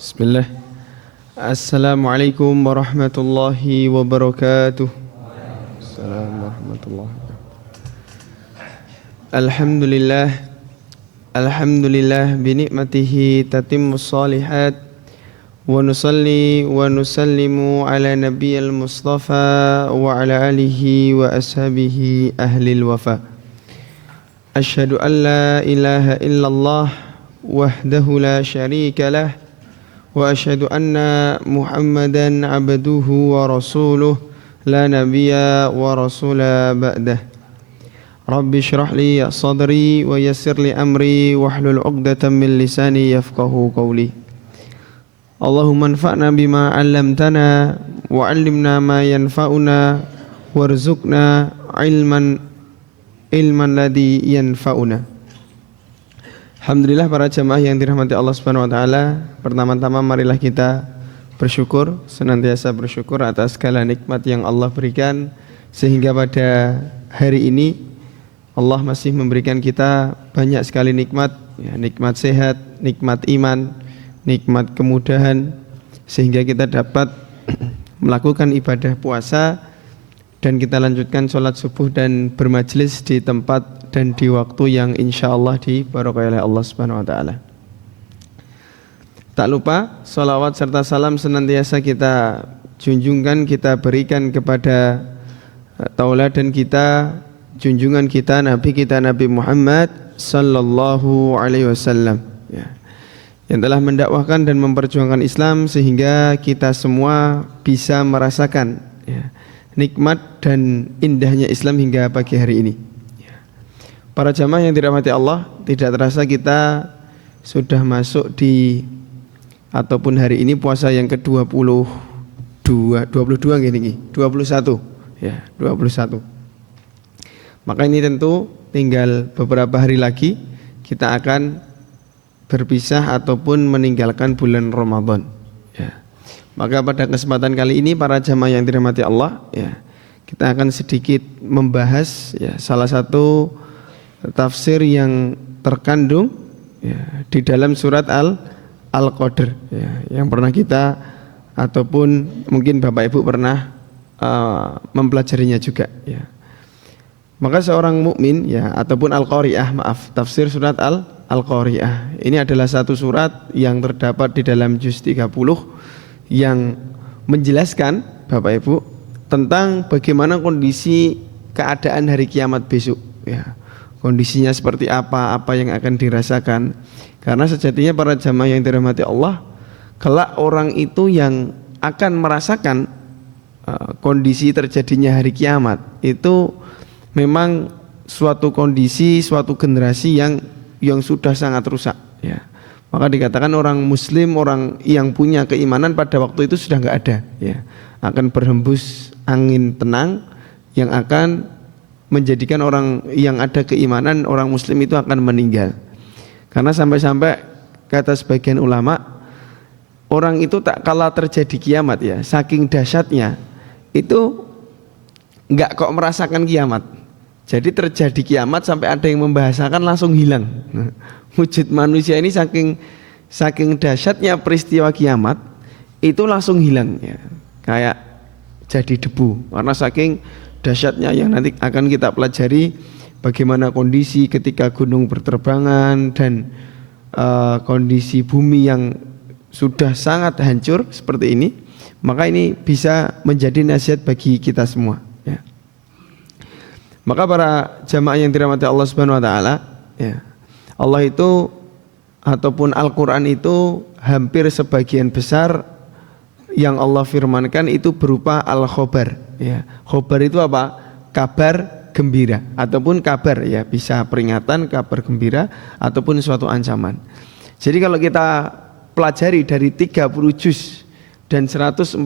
Bismillah. Assalamualaikum warahmatullahi wabarakatuh. Assalamualaikum warahmatullahi wabarakatuh. Alhamdulillah binikmatihi tatimmus salihat. Wa nusalli wa nusallimu ala nabiyil mustafa wa ala alihi wa ashabihi ahlil wafa. Asyhadu an la ilaha illallah wahdahu la syarika lah. Wa asyhadu anna Muhammadan abduhu wa rasuluh la nabiyya wa rasula ba'dah. Rabbi syrah li sadri wa yassir li amri wahlul 'uqdatam min lisani yafqahu qawli. Allahumma anfa'na bima 'allamtana wa 'allimna ma yanfa'una warzuqna ilman ladzi yanfa'una. Alhamdulillah para jamaah yang dirahmati Allah Subhanahu wa taala, pertama-tama marilah kita bersyukur, senantiasa bersyukur atas segala nikmat yang Allah berikan sehingga pada hari ini Allah masih memberikan kita banyak sekali nikmat, ya, nikmat sehat, nikmat iman, nikmat kemudahan sehingga kita dapat melakukan ibadah puasa dan kita lanjutkan sholat subuh dan bermajlis di tempat dan di waktu yang insya Allah diberkahi oleh Allah Subhanahu wa taala. Tak lupa salawat serta salam senantiasa kita junjungkan, kita berikan kepada tauladan kita, junjungan kita Nabi Muhammad sallallahu alaihi wasallam, ya, yang telah mendakwahkan dan memperjuangkan Islam sehingga kita semua bisa merasakan, ya, nikmat dan indahnya Islam hingga pagi hari ini. Para jamaah yang dirahmati Allah, tidak terasa kita sudah masuk di ataupun hari ini puasa yang ke-22 gini, 21 ya, 21. Maka ini tentu tinggal beberapa hari lagi kita akan berpisah ataupun meninggalkan bulan Ramadan, ya. Maka pada kesempatan kali ini para jamaah yang dirahmati Allah, ya, kita akan sedikit membahas, ya, salah satu tafsir yang terkandung, ya, di dalam surat Al-Qadr, ya, yang pernah kita ataupun mungkin Bapak Ibu pernah mempelajarinya juga, ya. Maka seorang mukmin, ya, ataupun Al-Qari'ah, tafsir surat Al-Qari'ah ini adalah satu surat yang terdapat di dalam juz 30 yang menjelaskan Bapak Ibu tentang bagaimana kondisi keadaan hari kiamat besok, ya. Kondisinya seperti apa yang akan dirasakan. Karena sejatinya para jamaah yang dirahmati Allah, kelak orang itu yang akan merasakan kondisi terjadinya hari kiamat itu memang suatu kondisi, suatu generasi yang sudah sangat rusak, ya. Maka dikatakan orang muslim, orang yang punya keimanan pada waktu itu sudah enggak ada, ya. Akan berhembus angin tenang yang akan menjadikan orang yang ada keimanan, orang muslim itu akan meninggal. Karena sampai-sampai kata sebagian ulama, orang itu tak kala terjadi kiamat, ya, saking dahsyatnya itu enggak kok merasakan kiamat. Jadi terjadi kiamat sampai ada yang membahasakan langsung hilang. Nah, wujud manusia ini saking dahsyatnya peristiwa kiamat itu langsung hilang, ya, kayak jadi debu. Karena saking dahsyatnya yang nanti akan kita pelajari bagaimana kondisi ketika gunung berterbangan dan kondisi bumi yang sudah sangat hancur seperti ini. Maka ini bisa menjadi nasihat bagi kita semua, ya. Maka para jamaah yang dirahmati Allah Subhanahu wa taala, ya, Allah itu ataupun Al-Qur'an itu hampir sebagian besar yang Allah firmankan itu berupa al-khobar, ya. Khobar itu apa? Kabar gembira ataupun kabar, ya, bisa peringatan, kabar gembira ataupun suatu ancaman. Jadi kalau kita pelajari dari 30 juz dan 114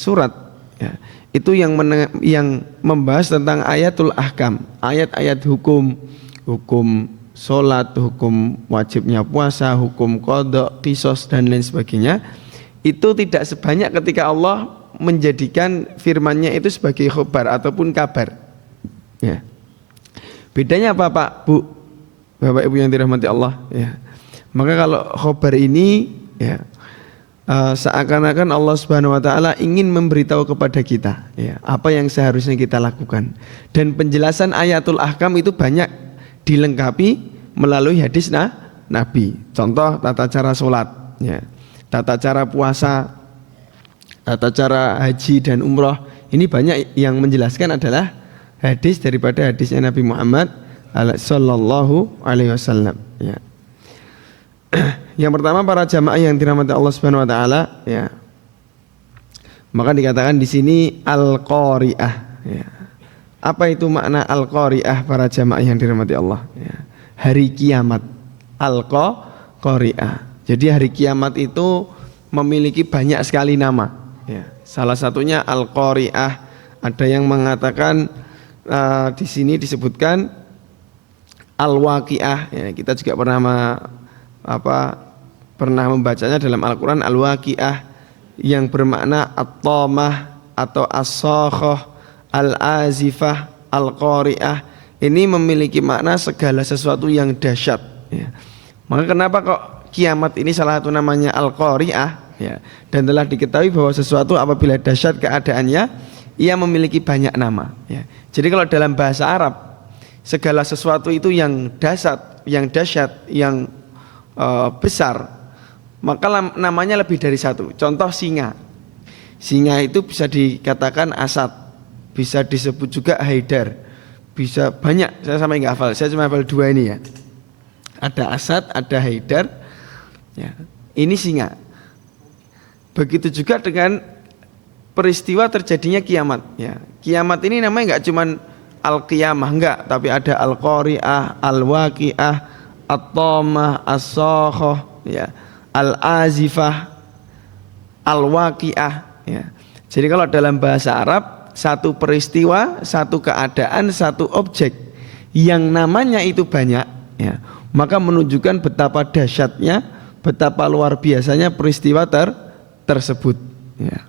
surat, ya, itu yang membahas tentang ayatul ahkam, ayat-ayat hukum sholat, hukum wajibnya puasa, hukum qada, qisas dan lain sebagainya. Itu tidak sebanyak ketika Allah menjadikan firman-Nya itu sebagai khobar ataupun kabar, ya. Bedanya apa Pak, Bu, Bapak Ibu yang dirahmati Allah, ya. Maka kalau khobar ini, ya, seakan-akan Allah Subhanahu wa taala ingin memberitahu kepada kita ya, apa yang seharusnya kita lakukan. Dan penjelasan ayatul ahkam itu banyak dilengkapi melalui hadis Nabi. Contoh tata cara sholat ya, tata cara puasa, tata cara haji dan umroh. Ini banyak yang menjelaskan adalah hadis daripada hadisnya Nabi Muhammad sallallahu alaihi wasallam ya. Yang pertama, para jamaah yang dirahmati Allah Subhanahu wa taala ya. Maka dikatakan di sini al-qari'ah ya. Apa itu makna al-qari'ah para jamaah yang dirahmati Allah ya? Hari kiamat. Al-qari'ah. Jadi hari kiamat itu memiliki banyak sekali nama ya. Salah satunya al-qari'ah. Ada yang mengatakan di sini disebutkan al-waqi'ah ya. Kita juga pernah membacanya dalam Al-Quran, al-waqi'ah, yang bermakna at-tamah atau as-sakhah, al-azifah, al-qari'ah. Ini memiliki makna segala sesuatu yang dahsyat ya. Maka kenapa kok kiamat ini salah satu namanya al-qari'ah ya? Dan telah diketahui bahwa sesuatu apabila dahsyat keadaannya, ia memiliki banyak nama ya. Jadi kalau dalam bahasa Arab, segala sesuatu itu yang dahsyat, yang besar, maka namanya lebih dari satu. Contoh singa. Singa itu bisa dikatakan Asad, bisa disebut juga Haidar, bisa banyak. Saya sampai nggak hafal. Saya cuma hafal dua ini ya. Ada Asad, ada Haidar. Ya, ini singa. Begitu juga dengan peristiwa terjadinya kiamat. Ya, kiamat ini namanya nggak cuma al-qiyamah, enggak, tapi ada al-qari'ah, al-waqi'ah, at-tamah, as-sakhah, ya, al-azifah, al-waqi'ah ya. Jadi kalau dalam bahasa Arab, satu peristiwa, satu keadaan, satu objek yang namanya itu banyak ya, maka menunjukkan betapa dahsyatnya, betapa luar biasanya peristiwa tersebut ya.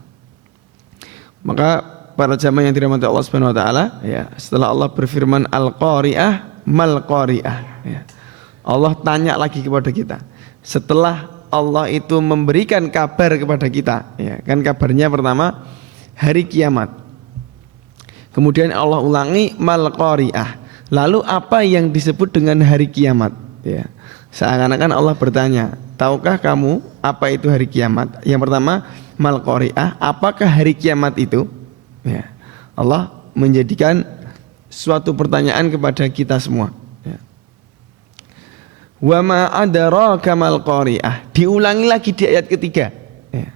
Maka para jamaah yang dirahmati Allah Subhanahu wa taala ya, setelah Allah berfirman al-qari'ah mal qari'ah ya, Allah tanya lagi kepada kita. Setelah Allah itu memberikan kabar kepada kita ya, kan kabarnya pertama hari kiamat. Kemudian Allah ulangi mal qari'ah. Lalu apa yang disebut dengan hari kiamat ya? Seakan-akan Allah bertanya, tahukah kamu apa itu hari kiamat? Yang pertama mal qari'ah, apakah hari kiamat itu? Ya. Allah menjadikan suatu pertanyaan kepada kita semua. Wa ma adraka mal qari'ah. Diulangi lagi di ayat ketiga ya.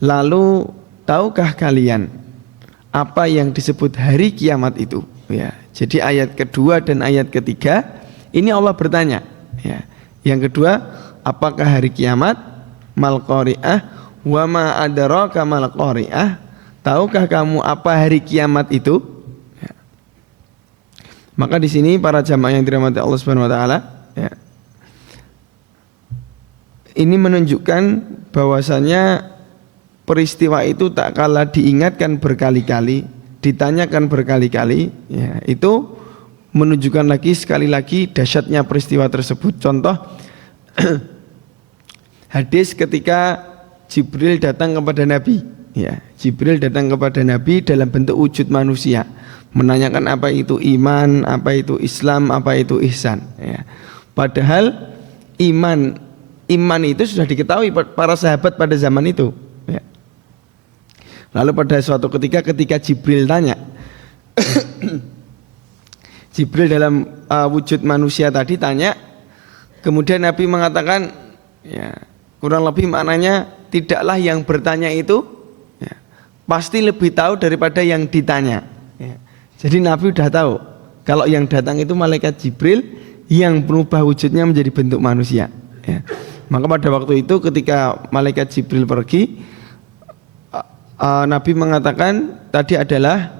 Lalu tahukah kalian apa yang disebut hari kiamat itu ya. Jadi ayat kedua dan ayat ketiga ini Allah bertanya ya. Yang kedua, apakah hari kiamat? Mal qari'ah. Wa ma adraka mal qari'ah. Tahukah kamu apa hari kiamat itu ya. Maka di sini para jamaah yang dirahmati Allah Subhanahu wa taala ya, ini menunjukkan bahwasanya peristiwa itu tak kalah diingatkan berkali-kali, ditanyakan berkali-kali ya, itu menunjukkan lagi sekali lagi dahsyatnya peristiwa tersebut. Contoh hadis ketika Jibril datang kepada Nabi ya, Jibril datang kepada Nabi dalam bentuk wujud manusia, menanyakan apa itu iman, apa itu Islam, apa itu ihsan ya. Padahal iman itu sudah diketahui para sahabat pada zaman itu ya. Lalu pada suatu ketika Jibril tanya Jibril dalam wujud manusia tadi tanya, kemudian Nabi mengatakan ya, kurang lebih maknanya tidaklah yang bertanya itu ya, pasti lebih tahu daripada yang ditanya ya. Jadi Nabi sudah tahu kalau yang datang itu malaikat Jibril yang berubah wujudnya menjadi bentuk manusia ya. Maka pada waktu itu ketika malaikat Jibril pergi, Nabi mengatakan tadi adalah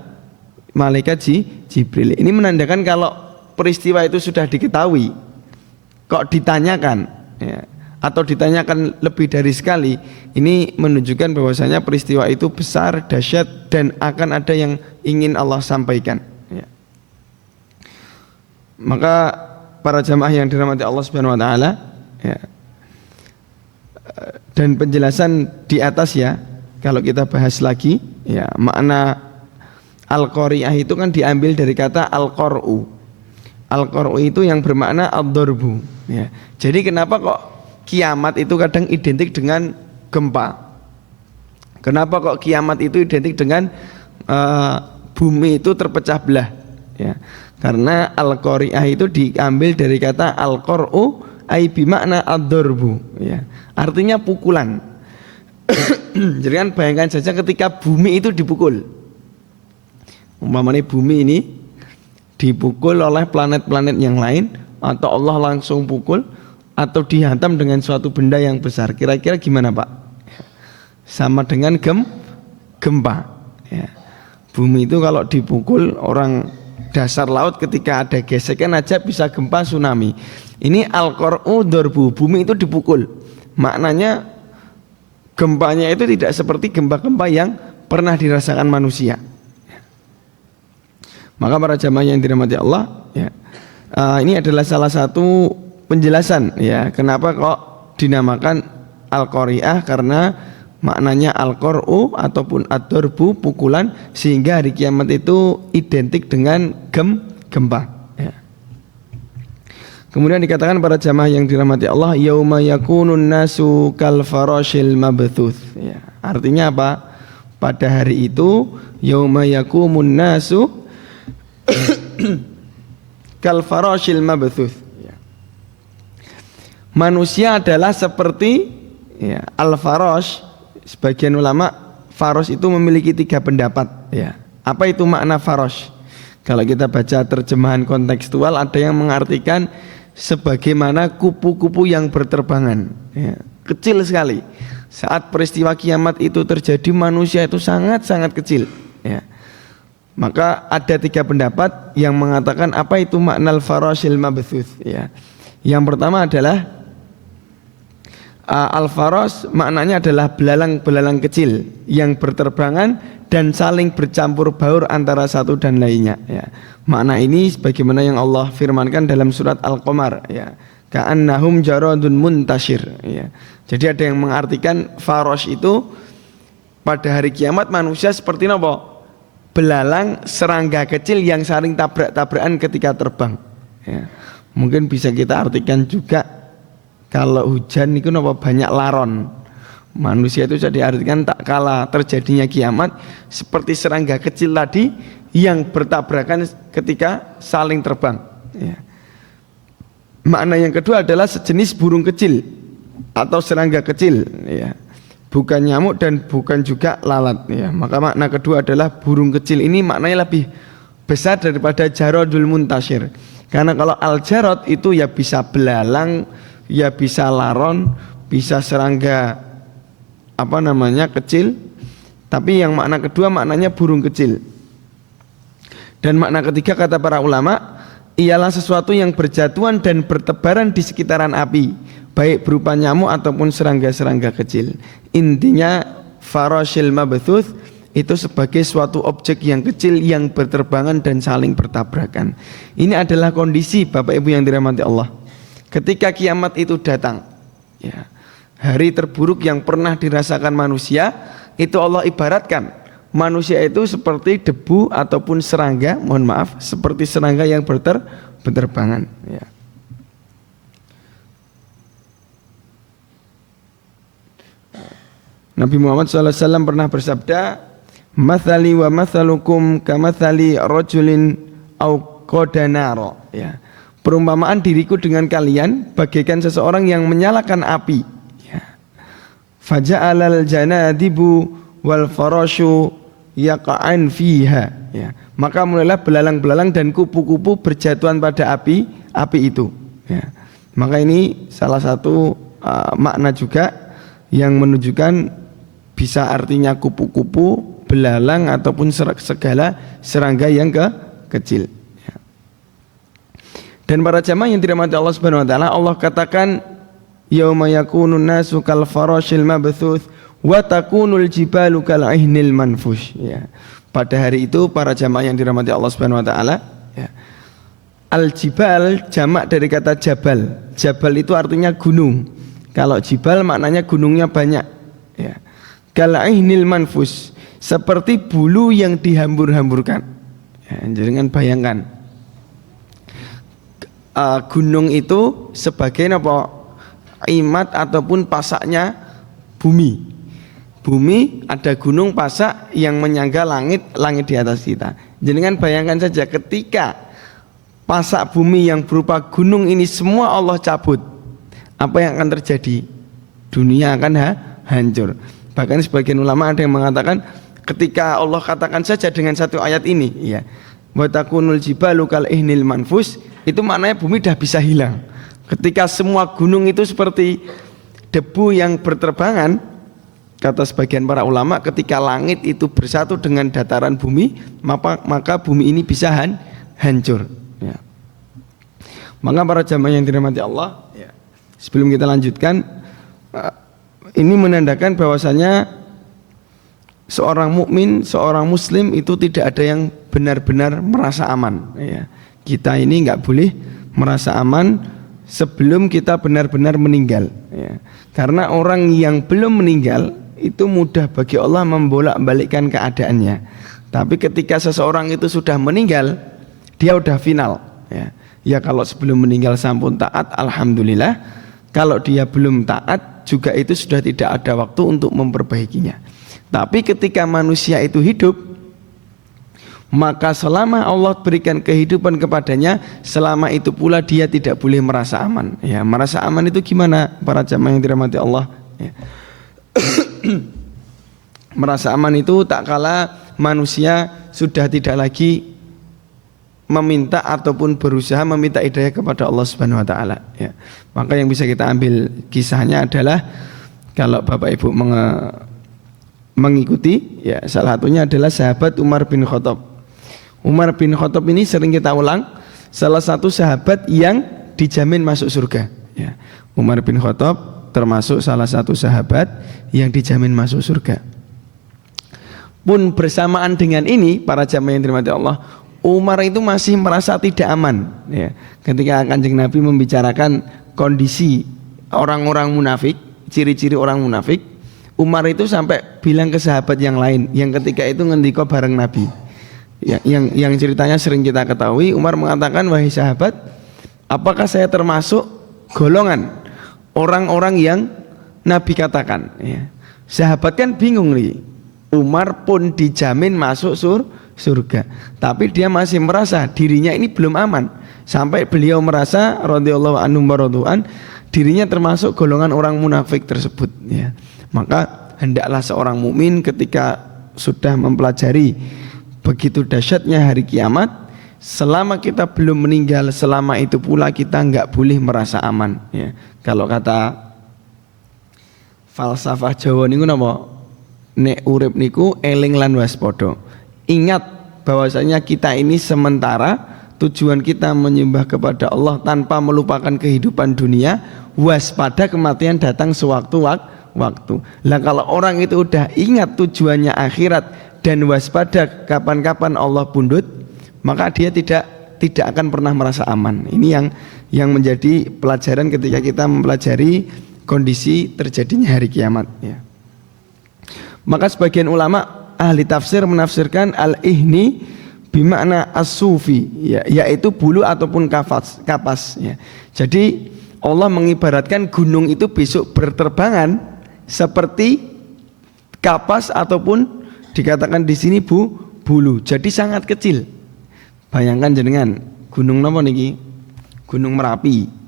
malaikat Jibril. Ini menandakan kalau peristiwa itu sudah diketahui, kok ditanyakan ya, atau ditanyakan lebih dari sekali, ini menunjukkan bahwasanya peristiwa itu besar, dahsyat, dan akan ada yang ingin Allah sampaikan ya. Maka para jamaah yang dirahmati Allah Subhanahu wa taala ya, dan penjelasan di atas ya. Kalau kita bahas lagi ya, makna al-qari'ah itu kan diambil dari kata al-qar'u. Al-qar'u itu yang bermakna ad-darbu ya. Jadi kenapa kok kiamat itu kadang identik dengan gempa? Kenapa kok kiamat itu identik dengan bumi itu terpecah belah ya? Karena al-qari'ah itu diambil dari kata al-qar'u ai bimakna ad-darbu ya. Artinya pukulan. Jadi kan bayangkan saja ketika bumi itu dipukul. Umpamanya bumi ini dipukul oleh planet-planet yang lain, atau Allah langsung pukul, atau dihantam dengan suatu benda yang besar. Kira-kira gimana Pak? Sama dengan gempa ya. Bumi itu kalau dipukul, orang dasar laut ketika ada gesekan aja bisa gempa tsunami. Ini al-qar'u darbu, bumi itu dipukul. Maknanya gempanya itu tidak seperti gempa-gempa yang pernah dirasakan manusia. Maka para jamaah yang dirahmati Allah ya, ini adalah salah satu penjelasan ya, kenapa kok dinamakan al-qari'ah, karena maknanya al-qar'u ataupun ad-darbu, pukulan, sehingga hari kiamat itu identik dengan gempa ya. Kemudian dikatakan para jamaah yang dirahmati Allah, yauma yakunun nasu kal farashil mabthuth ya. Artinya apa? Pada hari itu yauma yakumun nasu kal farashil mabthuth ya. Manusia adalah seperti ya, al-farash. Sebagian ulama faros itu memiliki 3 pendapat ya. Apa itu makna faros? Kalau kita baca terjemahan kontekstual, ada yang mengartikan sebagaimana kupu-kupu yang berterbangan ya, kecil sekali. Saat peristiwa kiamat itu terjadi, manusia itu sangat-sangat kecil ya. Maka ada 3 pendapat yang mengatakan apa itu makna al-farashil mabthuth ya. Yang pertama adalah al-farash maknanya adalah belalang-belalang kecil yang berterbangan dan saling bercampur baur antara satu dan lainnya ya. Makna ini sebagaimana yang Allah firmankan dalam surat Al-Qamar ya, ka'annahum jaradun muntashir ya. Jadi ada yang mengartikan farash itu pada hari kiamat manusia seperti apa? Belalang serangga kecil yang saling tabrak-tabrakan ketika terbang ya. Mungkin bisa kita artikan juga kalau hujan itu apa, banyak laron. Manusia itu bisa diartikan tak kala terjadinya kiamat seperti serangga kecil tadi yang bertabrakan ketika saling terbang ya. Makna yang kedua adalah sejenis burung kecil atau serangga kecil ya. Bukan nyamuk dan bukan juga lalat ya. Maka makna kedua adalah burung kecil. Ini maknanya lebih besar daripada jaradul muntashir. Karena kalau al-jarad itu ya bisa belalang, ya bisa laron, bisa serangga kecil. Tapi yang makna kedua maknanya burung kecil. Dan makna ketiga kata para ulama ialah sesuatu yang berjatuhan dan bertebaran di sekitaran api, baik berupa nyamuk ataupun serangga-serangga kecil. Intinya farashil mabthuth itu sebagai suatu objek yang kecil yang berterbangan dan saling bertabrakan. Ini adalah kondisi Bapak Ibu yang dirahmati Allah ketika kiamat itu datang ya. Hari terburuk yang pernah dirasakan manusia itu Allah ibaratkan manusia itu seperti debu ataupun serangga, mohon maaf, seperti serangga yang berterbangan ya. Nabi Muhammad SAW pernah bersabda, mathali wa mathalukum kamathali rajulin au qadanara ya. Perumpamaan diriku dengan kalian bagaikan seseorang yang menyalakan api ya. Faja'alal janadibu wal farashu yaqa'an fiha ya. Maka mulailah belalang-belalang dan kupu-kupu berjatuhan pada api itu ya. Maka ini salah satu makna juga yang menunjukkan bisa artinya kupu-kupu, belalang ataupun segala serangga yang kecil ya. Dan para jamaah yang dirahmati Allah Subhanahu wa taala, Allah katakan yauma yakunun nasu kal farashil mabthuth wa takunul jibalu kal ihnil manfush ya. Pada hari itu para jamaah yang dirahmati Allah Subhanahu wa taala ya. Al-jibal jamak dari kata jabal. Jabal itu artinya gunung. Kalau jibal maknanya gunungnya banyak, ya. Kalaihnil manfus, seperti bulu yang dihambur-hamburkan. Ya, jangan bayangkan gunung itu sebagai apa? Imat ataupun pasaknya bumi. Bumi ada gunung pasak yang menyangga langit, langit di atas kita. Jangan bayangkan saja ketika pasak bumi yang berupa gunung ini semua Allah cabut, apa yang akan terjadi? Dunia akan hancur. Bahkan sebagian ulama ada yang mengatakan ketika Allah katakan saja dengan satu ayat ini, ya, wa takunul jibalu kal ihnil manfus, itu maknanya bumi dah bisa hilang. Ketika semua gunung itu seperti debu yang berterbangan, kata sebagian para ulama, ketika langit itu bersatu dengan dataran bumi, maka bumi ini bisa hancur, ya. Maka para jamaah yang dirahmati Allah, ya, sebelum kita lanjutkan, ini menandakan bahwasanya seorang mukmin, seorang muslim itu tidak ada yang benar-benar merasa aman, ya. Kita ini nggak boleh merasa aman sebelum kita benar-benar meninggal, ya. Karena orang yang belum meninggal itu mudah bagi Allah membolak-balikkan keadaannya. Tapi ketika seseorang itu sudah meninggal, dia udah final, ya. Ya kalau sebelum meninggal sampun taat, alhamdulillah. Kalau dia belum taat juga itu sudah tidak ada waktu untuk memperbaikinya. Tapi ketika manusia itu hidup, maka selama Allah berikan kehidupan kepadanya, selama itu pula dia tidak boleh merasa aman, ya. Merasa aman itu gimana para jamaah yang dirahmati Allah, ya. Merasa aman itu tak kala manusia sudah tidak lagi meminta ataupun berusaha meminta hidayah kepada Allah Subhanahu wa taala, ya. Maka yang bisa kita ambil kisahnya adalah kalau Bapak Ibu mengikuti, ya, salah satunya adalah sahabat Umar bin Khattab. Umar bin Khattab ini sering kita ulang, salah satu sahabat yang dijamin masuk surga, ya. Umar bin Khattab termasuk salah satu sahabat yang dijamin masuk surga. Pun bersamaan dengan ini, para jamaah yang dirahmati Allah, Umar itu masih merasa tidak aman, ya. Ketika Kanjeng Nabi membicarakan kondisi orang-orang munafik, ciri-ciri orang munafik, Umar itu sampai bilang ke sahabat yang lain yang ketika itu ngendika bareng Nabi, ya, yang ceritanya sering kita ketahui. Umar mengatakan, wahai sahabat, apakah saya termasuk golongan orang-orang yang Nabi katakan, ya. Sahabat kan bingung nih. Umar pun dijamin masuk surga, tapi dia masih merasa dirinya ini belum aman. Sampai beliau merasa radhiyallahu anhu maradu'an, dirinya termasuk golongan orang munafik tersebut, ya. Maka hendaklah seorang mukmin ketika sudah mempelajari begitu dahsyatnya hari kiamat, selama kita belum meninggal, selama itu pula kita enggak boleh merasa aman, ya. Kalau kata falsafah Jawa niku napa? Nek urip niku eling lan waspada. Ingat bahwasanya kita ini sementara, tujuan kita menyembah kepada Allah tanpa melupakan kehidupan dunia, waspada kematian datang sewaktu-waktu. Lah kalau orang itu udah ingat tujuannya akhirat dan waspada kapan-kapan Allah pundut, maka dia tidak akan pernah merasa aman. Ini yang menjadi pelajaran ketika kita mempelajari kondisi terjadinya hari kiamat, ya. Maka sebagian ulama ahli tafsir menafsirkan al-ihni bimakna as-sufi, ya, yaitu bulu ataupun kapas, ya. Jadi Allah mengibaratkan gunung itu besok berterbangan seperti kapas ataupun dikatakan di sini bulu. Jadi sangat kecil. Bayangkan jenengan gunung napa niki? Gunung Merapi.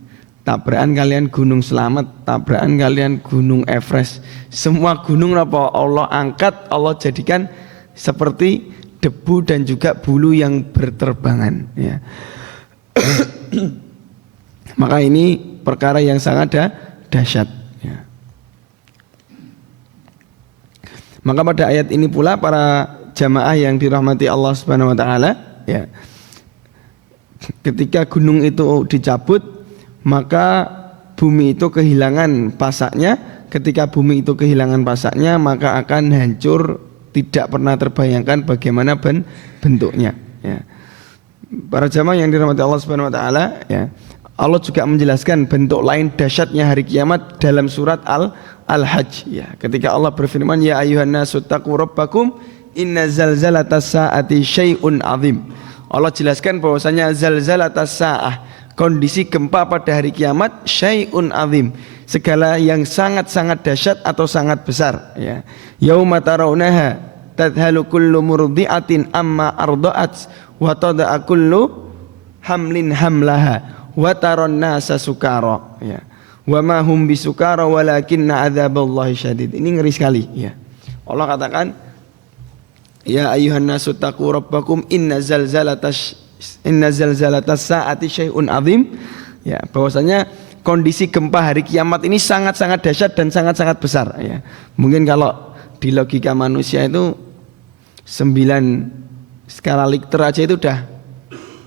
Tabrakan kalian Gunung Slamet, tabrakan kalian Gunung Everest. Semua gunung apa Allah angkat, Allah jadikan seperti debu dan juga bulu yang berterbangan, ya. Maka ini perkara yang sangat dahsyat, ya. Maka pada ayat ini pula para jamaah yang dirahmati Allah Subhanahu wa taala, ya, ketika gunung itu dicabut, maka bumi itu kehilangan pasaknya. Ketika bumi itu kehilangan pasaknya, maka akan hancur, tidak pernah terbayangkan bagaimana bentuknya, ya. Para jamaah yang dirahmati Allah Subhanahu wa taala, ya, Allah juga menjelaskan bentuk lain dahsyatnya hari kiamat dalam surat Al-Hajj ya, ketika Allah berfirman ya ayyuhan nasu taqu rabbakum inna zalzalatas saati syai'un azim. Allah jelaskan bahwasanya zalzalatas saah, kondisi gempa pada hari kiamat, syai'un azim, segala yang sangat-sangat dahsyat atau sangat besar ya. Yauma tarawunaha tadhalu kullu murdi'atin amma arda'at wa tad'a kullu hamlin hamlaha wa taron nasa sukara ya. Wa ma hum bisukara walakinna adzaballahi syadid. Ini ngeri sekali ya. Allah katakan ya ayyuhan nasu taqu rabbakum inna zalzalatas saati syai'un azim ya, bahwasanya kondisi gempa hari kiamat ini sangat-sangat dahsyat dan sangat-sangat besar ya. Mungkin kalau di logika manusia itu 9 skala Richter aja itu udah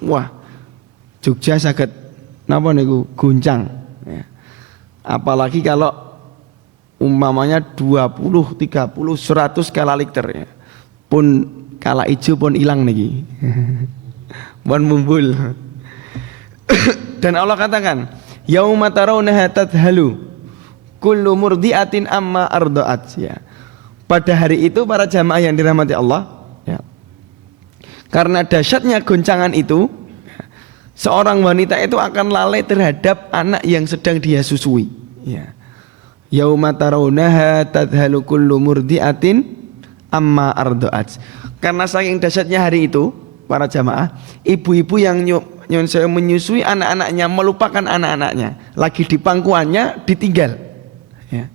wah, Jogja saged napa niku guncang ya. Apalagi kalau umpamanya 20, 30, 100 skala Richter ya. Pun kala ijo pun ilang niki. Pun mumbul. Dan Allah katakan, yauma tarawunaha tadhalu kullu murdi'atin amma arda'at ya. Pada hari itu para jamaah yang dirahmati Allah ya, karena dahsyatnya goncangan itu, seorang wanita itu akan lalai terhadap anak yang sedang dia susui ya. Yauma tarawunaha tadhalu kullu murdi'atin amma arda'at. Karena saking dahsyatnya hari itu para jamaah, ibu-ibu yang menyusui anak-anaknya melupakan anak-anaknya, lagi di pangkuannya ditinggal ya.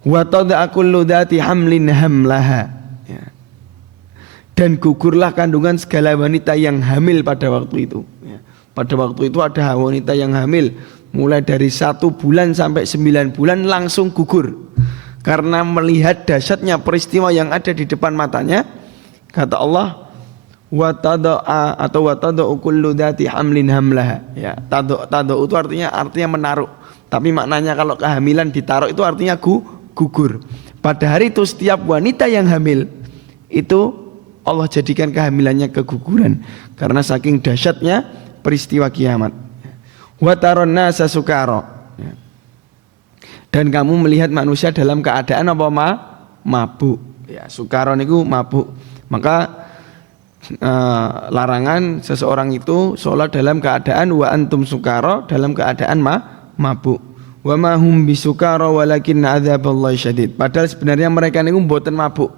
Wa tad'a kullu dzati hamlin hamlaha ya. Dan gugurlah kandungan segala wanita yang hamil pada waktu itu ya. Pada waktu itu ada wanita yang hamil mulai dari 1 bulan sampai 9 bulan langsung gugur karena melihat dahsyatnya peristiwa yang ada di depan matanya. Kata Allah, wa tad'a atau wa tad'u kullu dzati hamlin hamlaha ya. Tad'u itu artinya menaruh, tapi maknanya kalau kehamilan ditaruh itu artinya gugur. Pada hari itu setiap wanita yang hamil itu Allah jadikan kehamilannya keguguran karena saking dahsyatnya peristiwa kiamat. Wa taron nasa sukara ya. Dan kamu melihat manusia dalam keadaan apa mabuk ya. Sukara niku mabuk. Maka larangan seseorang itu sholat dalam keadaan wa antum sukara, dalam keadaan mabuk. Wa ma hum bisukara walakinna adzaballahi syadid. Padahal sebenarnya mereka niku mboten mabuk.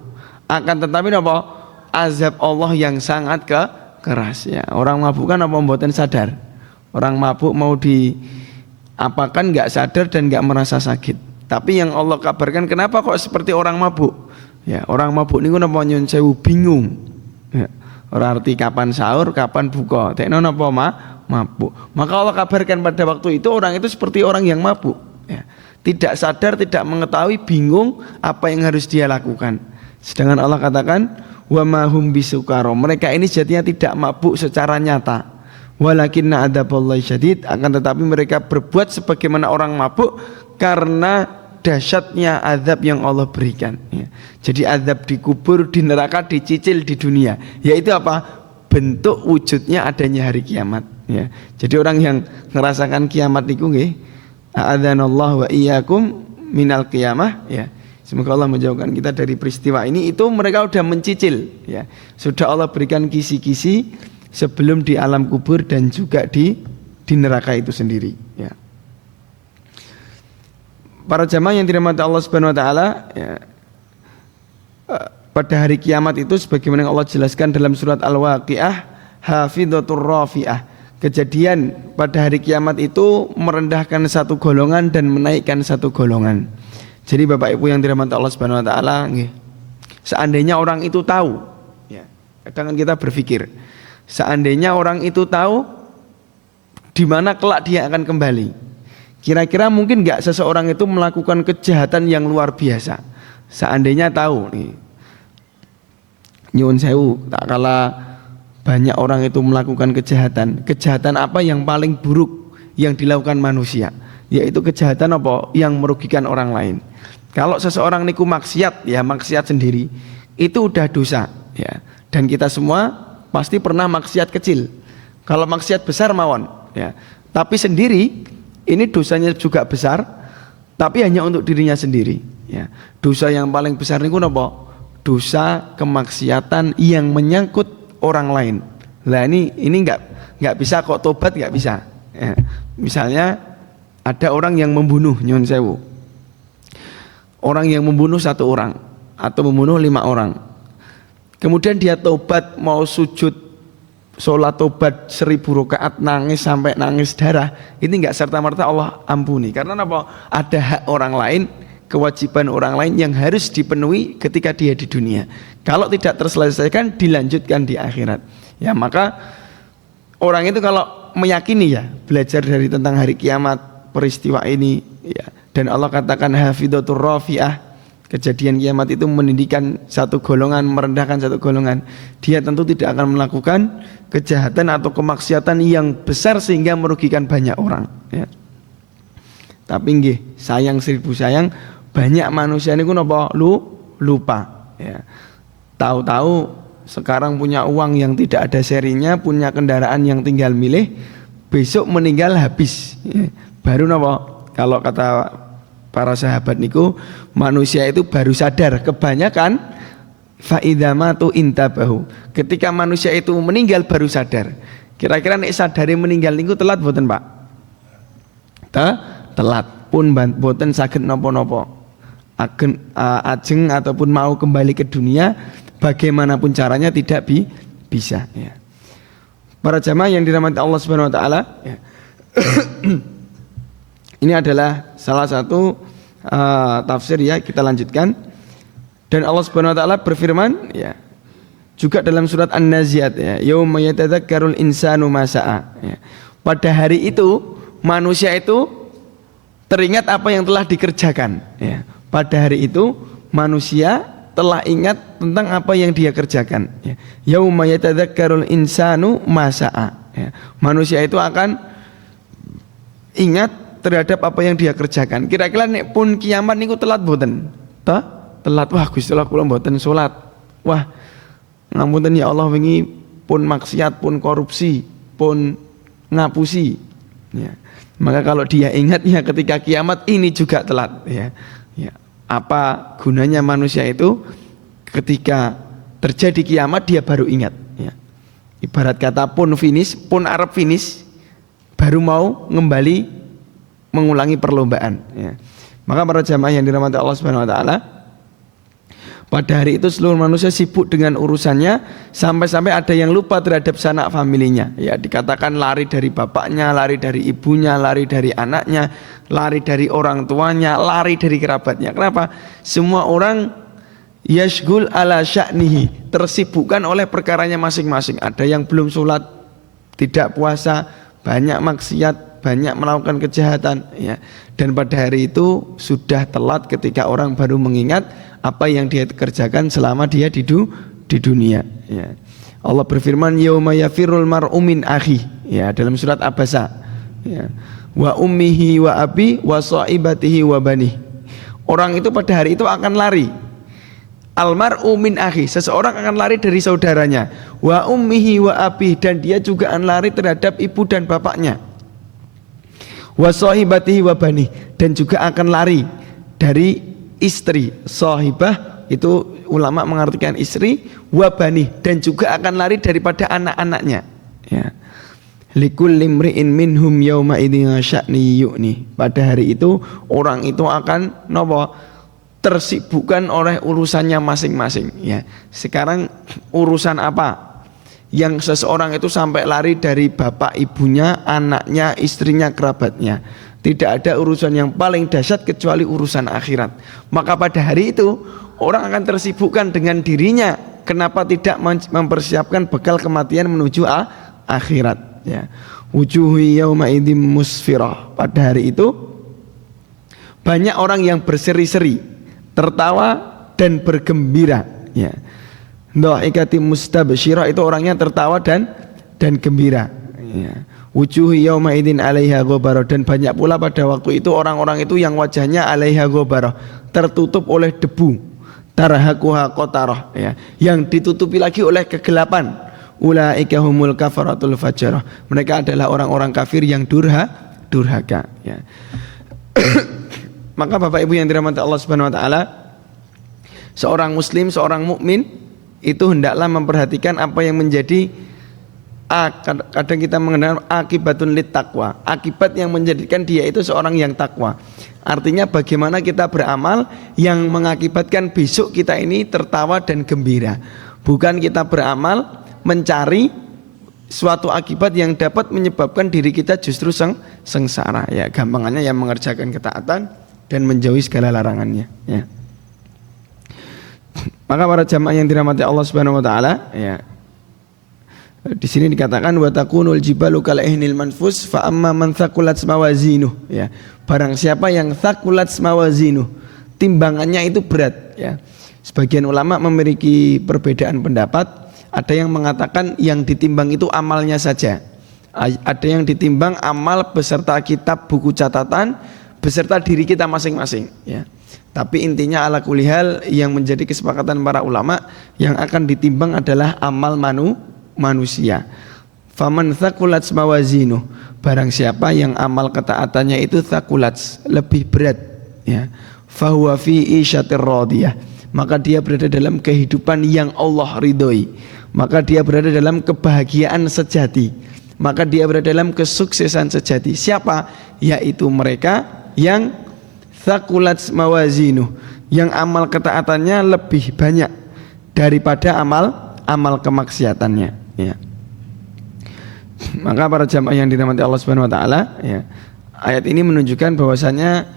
Akan tetapi napa? Azab Allah yang sangat keras ya. Orang mabuk kan apa mboten sadar. Orang mabuk mau diapakan enggak sadar dan enggak merasa sakit. Tapi yang Allah kabarkan kenapa kok seperti orang mabuk? Ya, orang mabuk niku napa nyun sewu bingung. Ya. Ora arti kapan sahur, kapan buka. Tekno napa mabuk. Maka Allah kabarkan pada waktu itu orang itu seperti orang yang mabuk ya. Tidak sadar, tidak mengetahui, bingung apa yang harus dia lakukan. Sedangkan Allah katakan wa ma hum bisukara. Mereka ini sejatinya tidak mabuk secara nyata. Walakinna adzaballahi syadid, akan tetapi mereka berbuat sebagaimana orang mabuk karena dahsyatnya azab yang Allah berikan ya. Jadi azab dikubur, di neraka, dicicil di dunia. Yaitu apa? Bentuk wujudnya adanya hari kiamat ya. Jadi orang yang merasakan kiamat niku nggih, a'adzanallahu wa iyyakum minal qiyamah ya. Semoga Allah menjauhkan kita dari peristiwa ini. Itu mereka sudah mencicil ya. Sudah Allah berikan kisi-kisi sebelum di alam kubur dan juga di neraka itu sendiri ya. Para jamaah yang dirahmati Allah Subhanahu wa taala ya, pada hari kiamat itu sebagaimana yang Allah jelaskan dalam surat Al-Waqiah, hafidhatur rafi'ah. Kejadian pada hari kiamat itu merendahkan satu golongan dan menaikkan satu golongan. Jadi Bapak Ibu yang dirahmati Allah Subhanahu wa taala nggih, seandainya orang itu tahu ya, kadang kita berpikir seandainya orang itu tahu di mana kelak dia akan kembali, kira-kira mungkin nggak seseorang itu melakukan kejahatan yang luar biasa? Seandainya tahu nih, nyuwun sewu, tak kala banyak orang itu melakukan kejahatan apa yang paling buruk yang dilakukan manusia? Yaitu kejahatan apa? Yang merugikan orang lain. Kalau seseorang niku maksiat, ya maksiat sendiri, itu udah dosa ya. Dan kita semua pasti pernah maksiat kecil. Kalau maksiat besar mawon ya. tapi sendiri, ini dosanya juga besar, tapi hanya untuk dirinya sendiri. Ya. Dosa yang paling besar niku napa? Dosa kemaksiatan yang menyangkut orang lain. Lah ini nggak bisa kok tobat, nggak bisa. Ya. Misalnya ada orang yang membunuh, nyun sewu. Orang yang membunuh 1 orang atau membunuh 5 orang. Kemudian dia tobat, mau sujud sholat tobat 1000 rakaat, nangis sampai nangis darah, ini nggak serta-merta Allah ampuni. Karena apa? Ada hak orang lain, kewajiban orang lain yang harus dipenuhi ketika dia di dunia. Kalau tidak terselesaikan, dilanjutkan di akhirat. Ya, maka orang itu kalau meyakini, ya, belajar dari tentang hari kiamat, peristiwa ini, ya, dan Allah katakan hafidatur rafi'ah, kejadian kiamat itu meninggikan satu golongan, merendahkan satu golongan, dia tentu tidak akan melakukan kejahatan atau kemaksiatan yang besar sehingga merugikan banyak orang, ya. Tapi nggih, sayang 1000 sayang, banyak manusia ini napa lupa, ya. Tahu-tahu sekarang punya uang yang tidak ada serinya, punya kendaraan yang tinggal milih, besok meninggal habis, ya. Baru napa? Kalau kata para sahabat niku, manusia itu baru sadar. Kebanyakan faidamatu intabahu. Ketika manusia itu meninggal baru sadar. Kira-kira nek sadare meninggal niku telat boten, Pak? Telat pun boten saged napa-napa. Ajeng ataupun mau kembali ke dunia, bagaimanapun caranya tidak bisa, ya. Para jamaah yang dirahmati Allah Subhanahu wa taala, ya. Ini adalah salah satu tafsir, ya, kita lanjutkan. Dan Allah Subhanahu wa taala berfirman, ya, juga dalam surat An-Nazi'at, ya, yauma yatadzakkarul insanu ma sa'a, ya. Pada hari itu manusia itu teringat apa yang telah dikerjakan, ya. Pada hari itu manusia telah ingat tentang apa yang dia kerjakan, ya. Yauma yatadzakkarul insanu ma sa'a, ya. Manusia itu akan ingat terhadap apa yang dia kerjakan. Kira-kira nek pun kiamat niku telat boten? Telat. Wah, Gusti Allah kula mboten salat. Wah, ngapunten ya Allah, wingi pun maksiat, pun korupsi, pun ngapusi, ya. Maka kalau dia ingatnya ketika kiamat, ini juga telat, ya. Ya. Apa gunanya manusia itu ketika terjadi kiamat dia baru ingat, ya. Ibarat kata pun Arab finish, baru mau kembali mengulangi perlombaan, ya. Maka para jamaah yang dirahmati Allah Subhanahu wa taala, pada hari itu seluruh manusia sibuk dengan urusannya, sampai-sampai ada yang lupa terhadap sanak familinya, ya. Dikatakan lari dari bapaknya, lari dari ibunya, lari dari anaknya, lari dari orang tuanya, lari dari kerabatnya. Kenapa? Semua orang yashgul ala sya'nihi, tersibukkan oleh perkaranya masing-masing. Ada yang belum sholat, tidak puasa, banyak maksiat, banyak melakukan kejahatan, ya. Dan pada hari itu sudah telat ketika orang baru mengingat apa yang dia kerjakan selama dia di dunia, ya. Allah berfirman yauma yafirul mar'u min akhi, ya, dalam surat Abasa, ya. Wa ummihi wa abi wa sahibatihi wa bani. Orang itu pada hari itu akan lari. Almar'u min akhi, seseorang akan lari dari saudaranya. Wa ummihi wa abi, dan dia juga akan lari terhadap ibu dan bapaknya. Wa sahibatihi wa bani, dan juga akan lari dari istri. Sahibah itu ulama mengartikan istri, wa bani, dan juga akan lari daripada anak-anaknya, ya. Likulli imri'in minhum yauma idzin sya'ni yu'ni. Pada hari itu orang itu akan tersibukkan oleh urusannya masing-masing, ya. Sekarang urusan apa yang seseorang itu sampai lari dari bapak ibunya, anaknya, istrinya, kerabatnya? Tidak ada urusan yang paling dahsyat kecuali urusan akhirat. Maka pada hari itu orang akan tersibukkan dengan dirinya. Kenapa tidak mempersiapkan bekal kematian menuju akhirat, ya. Wujuhi yauma idzin musfirah. Pada hari itu banyak orang yang berseri-seri, tertawa dan bergembira, ya. Dhaikati mustabsyirah, itu orangnya tertawa dan gembira, ya. Wujuhi yauma idzin 'alaiha ghabarah, dan banyak pula pada waktu itu orang-orang itu yang wajahnya 'alaiha ghabarah, tertutup oleh debu, tarhaquha qatarah, ya, yang ditutupi lagi oleh kegelapan. ulaika humul kafaratul fajarah. Mereka adalah orang-orang kafir yang durhaka, ya. Maka Bapak Ibu yang dirahmati Allah Subhanahu wa taala, seorang muslim, seorang mukmin itu hendaklah memperhatikan apa yang menjadi kadang kita mengenal akibatun lit taqwa, akibat yang menjadikan dia itu seorang yang takwa. Artinya bagaimana kita beramal yang mengakibatkan besok kita ini tertawa dan gembira. Bukan kita beramal mencari suatu akibat yang dapat menyebabkan diri kita justru sengsara. Ya, gampangannya yang mengerjakan ketaatan dan menjauhi segala larangannya, ya. Maka para jamaah yang dirahmati Allah Subhanahu wa taala, ya. Di sini dikatakan wa takunul jibalu kal ihnil manfus fa amma man thaqulat mawazinuh, ya. Barang siapa yang thaqulat mawazinuh, timbangannya itu berat, ya. Sebagian ulama memiliki perbedaan pendapat. Ada yang mengatakan yang ditimbang itu amalnya saja. Ada yang ditimbang amal beserta kitab buku catatan beserta diri kita masing-masing, ya. Tapi intinya ala kulli hal yang menjadi kesepakatan para ulama, yang akan ditimbang adalah amal manusia. Faman thaqulat mawazinuh, barang siapa yang amal ketaatannya itu thaqulat, lebih berat, ya. Fahuwa fi isyatir radiyah, maka dia berada dalam kehidupan yang Allah ridhoi, maka dia berada dalam kebahagiaan sejati, maka dia berada dalam kesuksesan sejati. Siapa? Yaitu mereka yang thaqulat mawazinuh, yang amal ketaatannya lebih banyak daripada amal kemaksiatannya, ya. Maka para jamaah yang dirahmati Allah Subhanahu wa taala, ya, ayat ini menunjukkan bahwasanya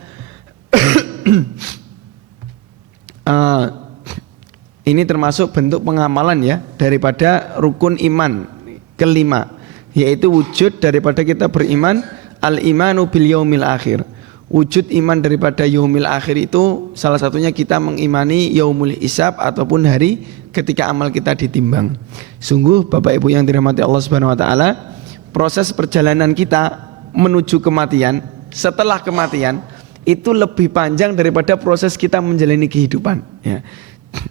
ini termasuk bentuk pengamalan, ya, daripada rukun iman kelima, yaitu wujud daripada kita beriman al-imanu bil yaumil akhir. Wujud iman daripada yaumil akhir itu salah satunya kita mengimani yaumul hisab ataupun hari ketika amal kita ditimbang. Sungguh Bapak Ibu yang dirahmati Allah Subhanahu wa taala, proses perjalanan kita menuju kematian, setelah kematian itu lebih panjang daripada proses kita menjalani kehidupan, ya.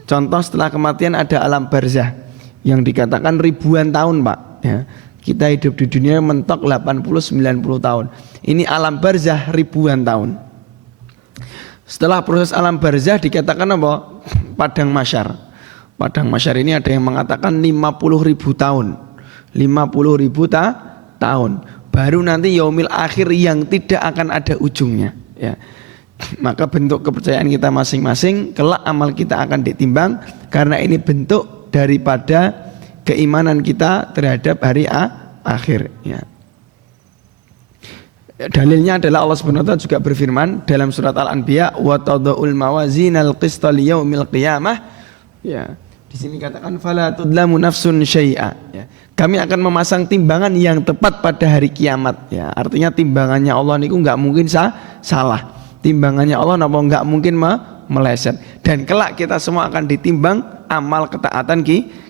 Contoh, setelah kematian ada alam barzah yang dikatakan ribuan tahun, Pak, ya. Kita hidup di dunia mentok 80-90 tahun. Ini alam barzah ribuan tahun. Setelah proses alam barzah dikatakan apa? Padang mahsyar. Padang mahsyar ini ada yang mengatakan 50.000 tahun. 50.000 tahun. Baru nanti yaumil akhir yang tidak akan ada ujungnya, ya. Maka bentuk kepercayaan kita masing-masing, kelak amal kita akan ditimbang, karena ini bentuk daripada keimanan kita terhadap hari akhir, ya. Dalilnya adalah Allah Subhanahu wa taala juga berfirman dalam surat Al-Anbiya, wa tada'ul mawazinal qista liyaumil qiyamah, ya. Di sini katakan fala tudlamu nafsun syai'a, ya. Kami akan memasang timbangan yang tepat pada hari kiamat, ya. Artinya timbangannya Allah niku enggak mungkin salah. Timbangannya Allah napa enggak mungkin meleset, dan kelak kita semua akan ditimbang amal ketaatan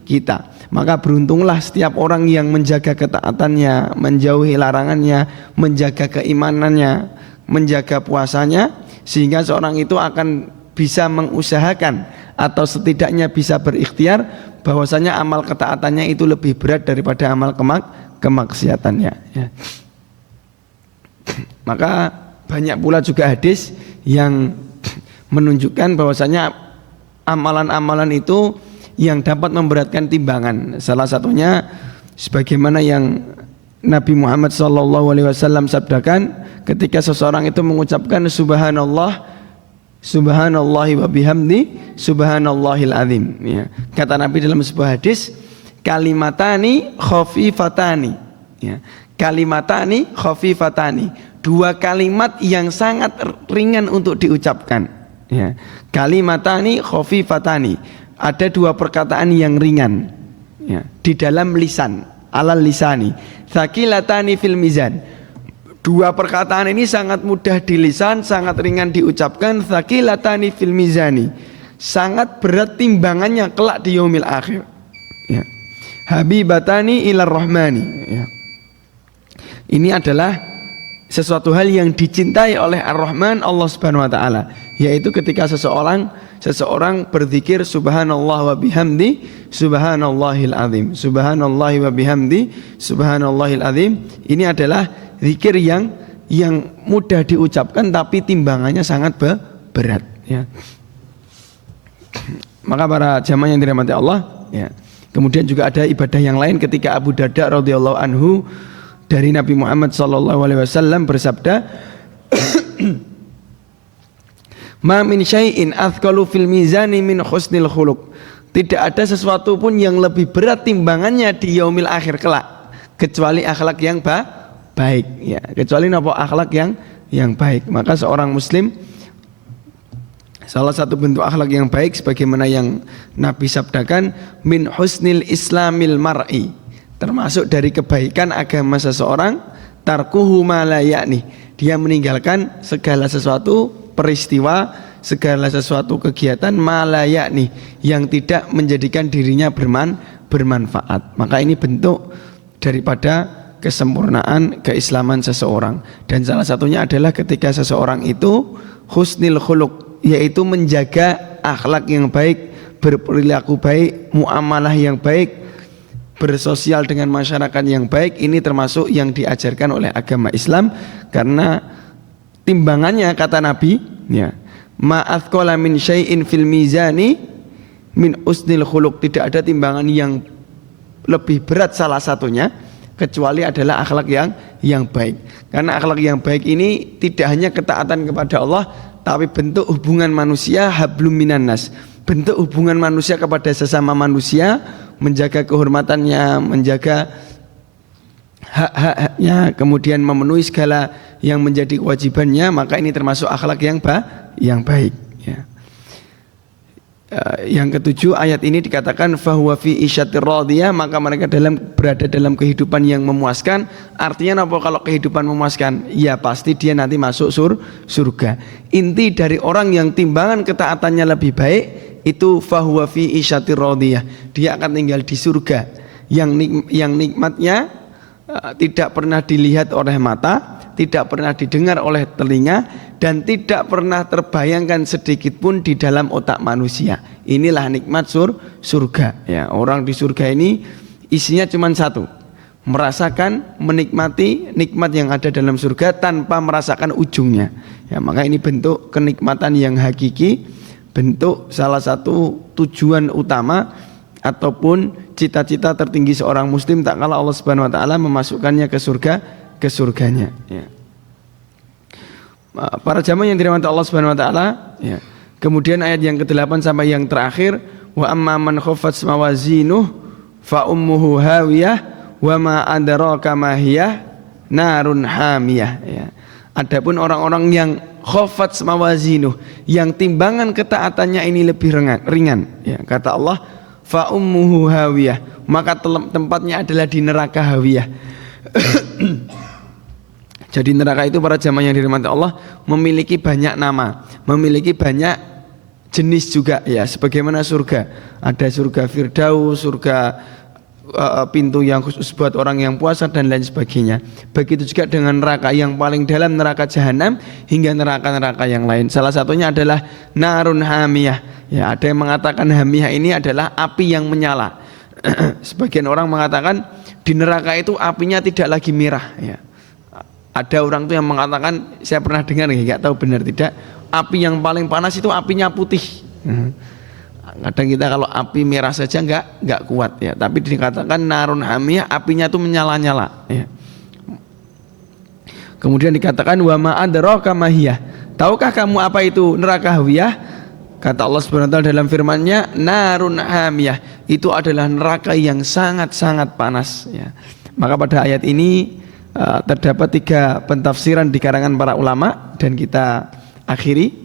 kita. Maka beruntunglah setiap orang yang menjaga ketaatannya, menjauhi larangannya, menjaga keimanannya, menjaga puasanya, sehingga seorang itu akan bisa mengusahakan atau setidaknya bisa berikhtiar bahwasanya amal ketaatannya itu lebih berat daripada amal kemaksiatannya, ya. Maka banyak pula juga hadis yang menunjukkan bahwasanya amalan-amalan itu yang dapat memberatkan timbangan. Salah satunya sebagaimana yang Nabi Muhammad SAW sabdakan ketika seseorang itu mengucapkan subhanallah, subhanallahi wa bihamdi, subhanallahil azim, ya. Kata Nabi dalam sebuah hadis, kalimatani khafifatani, ya. Kalimatani khafifatani, dua kalimat yang sangat ringan untuk diucapkan, ya. Kalimatani khafifatani, ada dua perkataan yang ringan, ya, di dalam lisan, alal lisani. Tsaqilatani fil mizan, dua perkataan ini sangat mudah di lisan, sangat ringan diucapkan. Tsaqilatani fil mizani, sangat berat timbangannya kelak di yaumil akhir, ya. Habibatani ilar rahmani, ya. Ini adalah sesuatu hal yang dicintai oleh Ar-Rahman, Allah Subhanahu wa taala. yaitu ketika seseorang berzikir subhanallah wa bihamdi subhanallahil azim. Subhanallahi wa bihamdi subhanallahil azim. Ini adalah zikir yang mudah diucapkan tapi timbangannya sangat berat, ya. Maka para jamaah yang dirahmati Allah, ya. Kemudian juga ada ibadah yang lain ketika Abu Darda radhiyallahu anhu dari Nabi Muhammad sallallahu alaihi wasallam bersabda, "Ma min syai'in athqalu fil mizani min husnil khuluq." Tidak ada sesuatu pun yang lebih berat timbangannya di yaumil akhir kelak kecuali akhlak yang baik, ya. Kecuali napa akhlak yang baik. Maka seorang muslim, salah satu bentuk akhlak yang baik sebagaimana yang Nabi sabdakan, min husnil islamil mar'i, termasuk dari kebaikan agama seseorang, tarkuhu ma la ya'ni, dia meninggalkan segala sesuatu peristiwa, segala sesuatu kegiatan ma la ya'ni, yang tidak menjadikan dirinya bermanfaat. Maka ini bentuk daripada kesempurnaan keislaman seseorang. Dan salah satunya adalah ketika seseorang itu husnil khuluq, yaitu menjaga akhlak yang baik, berperilaku baik, muamalah yang baik, bersosial dengan masyarakat yang baik. Ini termasuk yang diajarkan oleh agama Islam, karena timbangannya kata Nabi, ya, ma'athqala min syai'in fil mizani min husnil khuluq, tidak ada timbangan yang lebih berat salah satunya kecuali adalah akhlak yang baik. Karena akhlak yang baik ini tidak hanya ketaatan kepada Allah, tapi bentuk hubungan manusia hablum minan nas, bentuk hubungan manusia kepada sesama manusia, menjaga kehormatannya, menjaga hak-haknya, kemudian memenuhi segala yang menjadi kewajibannya. Maka ini termasuk akhlak yang baik, ya. Yang ketujuh, ayat ini dikatakan fahuwa fi isyatir radiyah, maka mereka berada dalam kehidupan yang memuaskan. Artinya apa kalau kehidupan memuaskan? Ya pasti dia nanti masuk surga. Inti dari orang yang timbangan ketaatannya lebih baik itu fahuwa fi isyatir radiyah, dia akan tinggal di surga yang nikmatnya tidak pernah dilihat oleh mata, tidak pernah didengar oleh telinga, dan tidak pernah terbayangkan sedikit pun di dalam otak manusia. Inilah nikmat surga, ya. Orang di surga ini isinya cuma satu, merasakan, menikmati nikmat yang ada dalam surga tanpa merasakan ujungnya, ya. Maka ini bentuk kenikmatan yang hakiki, bentuk salah satu tujuan utama ataupun cita-cita tertinggi seorang muslim tak kala Allah Subhanahu wa taala memasukkannya ke surganya, ya. Para jamaah yang dirahmati Allah Subhanahu wa taala, ya. Kemudian ayat yang ke-8 sampai yang terakhir, wa amma man khaffat mawazinuh fa ummuhu hawiyah wa ma adraka ma hiya narun hamiyah, ya. Adapun orang-orang yang khaffat mawazinuh, yang timbangan ketaatannya ini lebih ringan, ya. Kata Allah, fa ummuhu hawiyah, maka tempatnya adalah di neraka hawiyah. Jadi neraka itu para jamaah yang dirahmati Allah memiliki banyak nama, memiliki banyak jenis juga, ya. Sebagaimana surga, ada surga Firdaus, surga pintu yang khusus buat orang yang puasa dan lain sebagainya. Begitu juga dengan neraka, yang paling dalam neraka jahanam hingga neraka-neraka yang lain. Salah satunya adalah narun hamiyah, ya. Ada yang mengatakan hamiyah ini adalah api yang menyala. Sebagian orang mengatakan di neraka itu apinya tidak lagi merah, ya. Ada orang tuh yang mengatakan, saya pernah dengar, nggak tahu benar tidak, api yang paling panas itu apinya putih. Kadang kita kalau api merah saja nggak kuat, ya. Tapi dikatakan narun hamiyah, apinya tuh menyala-nyala, ya. Kemudian dikatakan wa ma adraka ma hiya, tahukah kamu apa itu neraka hawiyah? Kata Allah Subhanahu wa taala dalam firman-Nya, narun hamiyah, itu adalah neraka yang sangat-sangat panas, ya. Maka pada ayat ini terdapat 3 pentafsiran di karangan para ulama, dan kita akhiri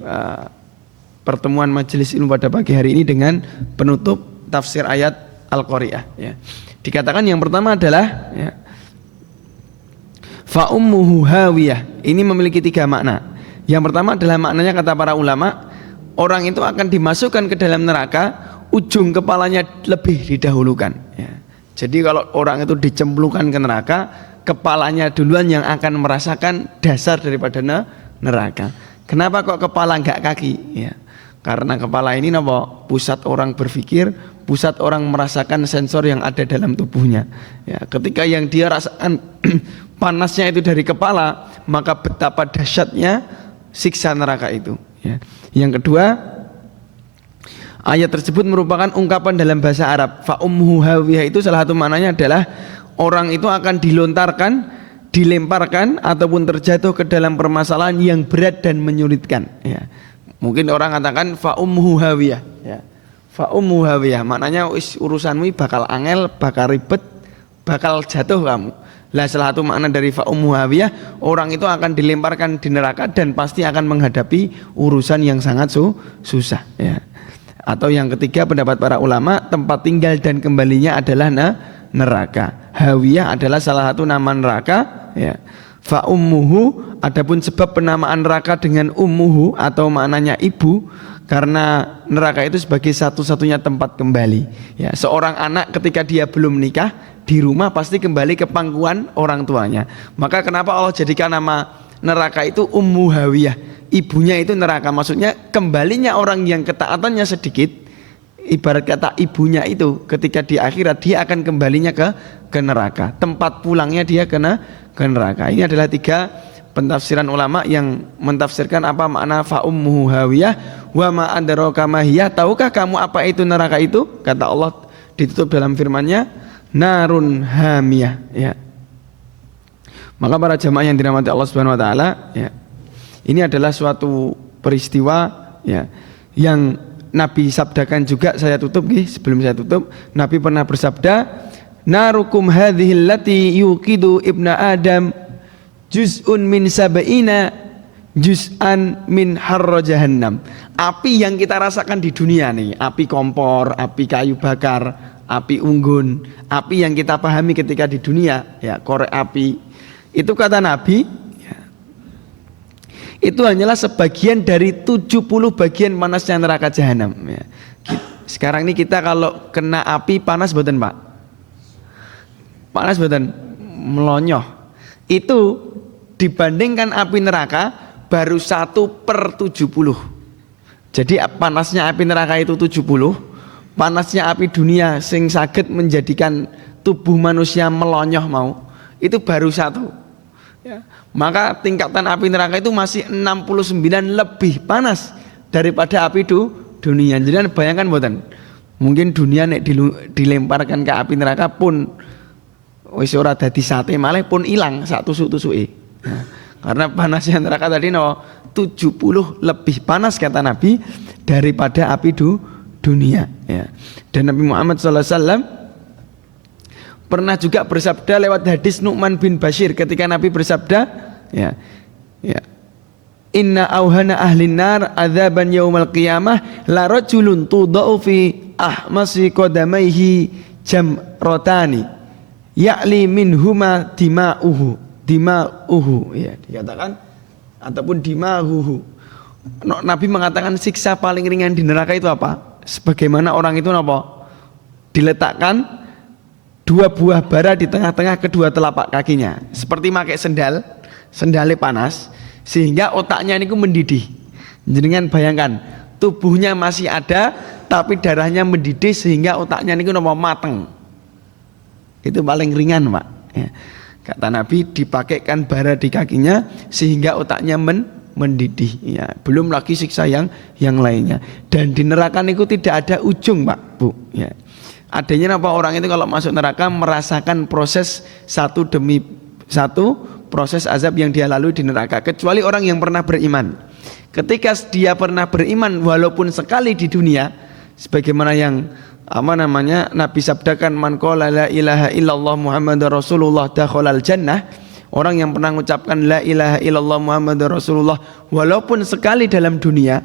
pertemuan majelis ilmu pada pagi hari ini dengan penutup tafsir ayat Al-Qari'ah, ya. Dikatakan yang pertama adalah, ya, fa ummuhu hawiyah, ini memiliki 3 makna. Yang pertama adalah maknanya kata para ulama, orang itu akan dimasukkan ke dalam neraka, ujung kepalanya lebih didahulukan, ya. Jadi kalau orang itu dicemplungkan ke neraka, kepalanya duluan yang akan merasakan dasar daripada neraka. Kenapa kok kepala enggak kaki? Ya. Karena kepala ini apa? Pusat orang berpikir, pusat orang merasakan sensor yang ada dalam tubuhnya. Ya, ketika yang dia rasakan panasnya itu dari kepala, maka betapa dahsyatnya siksa neraka itu. Ya. Yang kedua, ayat tersebut merupakan ungkapan dalam bahasa Arab. Fa ummuhu hawiyah itu salah satu maknanya adalah orang itu akan dilontarkan, dilemparkan ataupun terjatuh ke dalam permasalahan yang berat dan menyulitkan. Ya. Mungkin orang katakan fa ummuhu hawiyah. Ya. Fa ummuhu hawiyah maknanya urusanmu bakal angel, bakal ribet, bakal jatuh kamu. Lah salah satu makna dari fa ummuhu hawiyah, orang itu akan dilemparkan di neraka dan pasti akan menghadapi urusan yang sangat susah. Ya. Atau yang ketiga pendapat para ulama, tempat tinggal dan kembalinya adalah neraka. Hawiyah adalah salah satu nama neraka. Ya. Fa ummuhu, adapun sebab penamaan neraka dengan ummuhu atau maknanya ibu, karena neraka itu sebagai satu-satunya tempat kembali. Ya, seorang anak ketika dia belum menikah di rumah pasti kembali ke pangkuan orang tuanya. Maka kenapa Allah jadikan nama neraka itu ummu hawiyah? Ibunya itu neraka, maksudnya kembalinya orang yang ketaatannya sedikit. Ibarat kata ibunya itu ketika di akhirat dia akan kembalinya ke neraka. Tempat pulangnya dia ke neraka. Ini adalah 3 pentafsiran ulama yang mentafsirkan apa makna fa ummuhu hawiyah wa ma adraka ma hiya. Tahukah kamu apa itu neraka itu? Kata Allah ditutup dalam firman-Nya, narun hamiyah. Ya. Maka para jamaah yang dirahmati Allah Subhanahu wa taala, ya. Ini adalah suatu peristiwa ya yang Nabi sabdakan juga. Saya tutup sebelum saya tutup, Nabi pernah bersabda, narukum hadhihi allati yuqidu ibna adam juz'un min sab'ina juz'an min harra jahannam. Api yang kita rasakan di dunia nih, api kompor, api kayu bakar, api unggun, api yang kita pahami ketika di dunia, ya korek api. Itu kata Nabi, ya, itu hanyalah sebagian dari 70 bagian panasnya neraka jahanam. Ya. Sekarang ini kita kalau kena api panas boten Pak? Panas boten? Melonyoh. Itu dibandingkan api neraka baru 1/70. Jadi panasnya api neraka itu 70, panasnya api dunia sing saged menjadikan tubuh manusia melonyoh mau, itu baru 1. Ya. Maka tingkatan api neraka itu masih 69 lebih panas daripada api dunia. Jadi bayangkan boten, mungkin dunia nek dilemparkan ke api neraka pun wis ora dadi sate malah pun ilang sak tusuk-tusuke. Nah, karena panasnya neraka tadi 70 lebih panas kata Nabi daripada api dunia. Ya. Dan Nabi Muhammad SAW pernah juga bersabda lewat hadis Nu'man bin Bashir ketika Nabi bersabda, ya, inna auhana ahlin nar adzaban yaumal qiyamah la rajulun tudau fi ahmasi qadamaihi jamratani ya'li minhuma dima'uhu ya dikatakan ataupun dima'uhu. Nabi mengatakan siksa paling ringan di neraka itu apa? Sebagaimana orang itu apa? Diletakkan 2 buah bara di tengah-tengah kedua telapak kakinya, seperti pakai sendalnya panas sehingga otaknya ini mendidih. Jangan bayangkan tubuhnya masih ada tapi darahnya mendidih sehingga otaknya ini mateng. Itu paling ringan Pak. Ya. Kata Nabi dipakaikan bara di kakinya sehingga otaknya mendidih. Ya. Belum lagi siksa yang lainnya. Dan di neraka itu tidak ada ujung Pak Bu. Ya. Adanya apa orang itu kalau masuk neraka merasakan proses satu demi satu proses azab yang dia lalui di neraka, kecuali orang yang pernah beriman. Ketika dia pernah beriman walaupun sekali di dunia, sebagaimana yang Nabi sabdakan, man qala la ilaha illallah Muhammadar Rasulullah dakhalal jannah. Orang yang pernah mengucapkan la ilaha illallah Muhammadar Rasulullah walaupun sekali dalam dunia,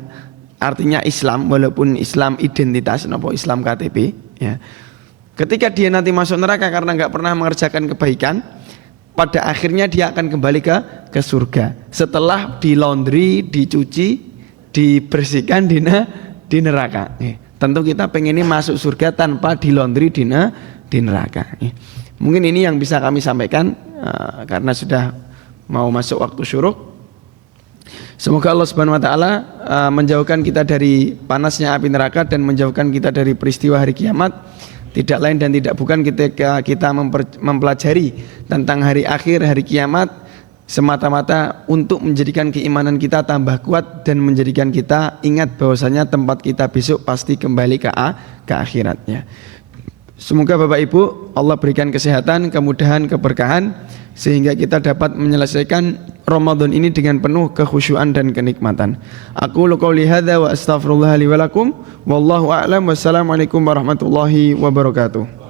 artinya Islam, walaupun Islam identitas, Islam KTP, ya. Ketika dia nanti masuk neraka karena nggak pernah mengerjakan kebaikan, pada akhirnya dia akan kembali ke surga setelah di laundry, dicuci, dibersihkan di neraka. Tentu kita pengen ini masuk surga tanpa di laundry di neraka. Mungkin ini yang bisa kami sampaikan karena sudah mau masuk waktu syuruk. Semoga Allah Subhanahu wa taala menjauhkan kita dari panasnya api neraka dan menjauhkan kita dari peristiwa hari kiamat. Tidak lain dan tidak bukan ketika kita mempelajari tentang hari akhir, hari kiamat, semata-mata untuk menjadikan keimanan kita tambah kuat dan menjadikan kita ingat bahwasanya tempat kita besok pasti kembali ke akhiratnya. Semoga Bapak Ibu Allah berikan kesehatan, kemudahan, keberkahan sehingga kita dapat menyelesaikan Ramadan ini dengan penuh kekhusyuan dan kenikmatan. Aku qouli hadza wa astaghfirullah li wa lakum wallahu a'lam. Wassalamualaikum warahmatullahi wabarakatuh.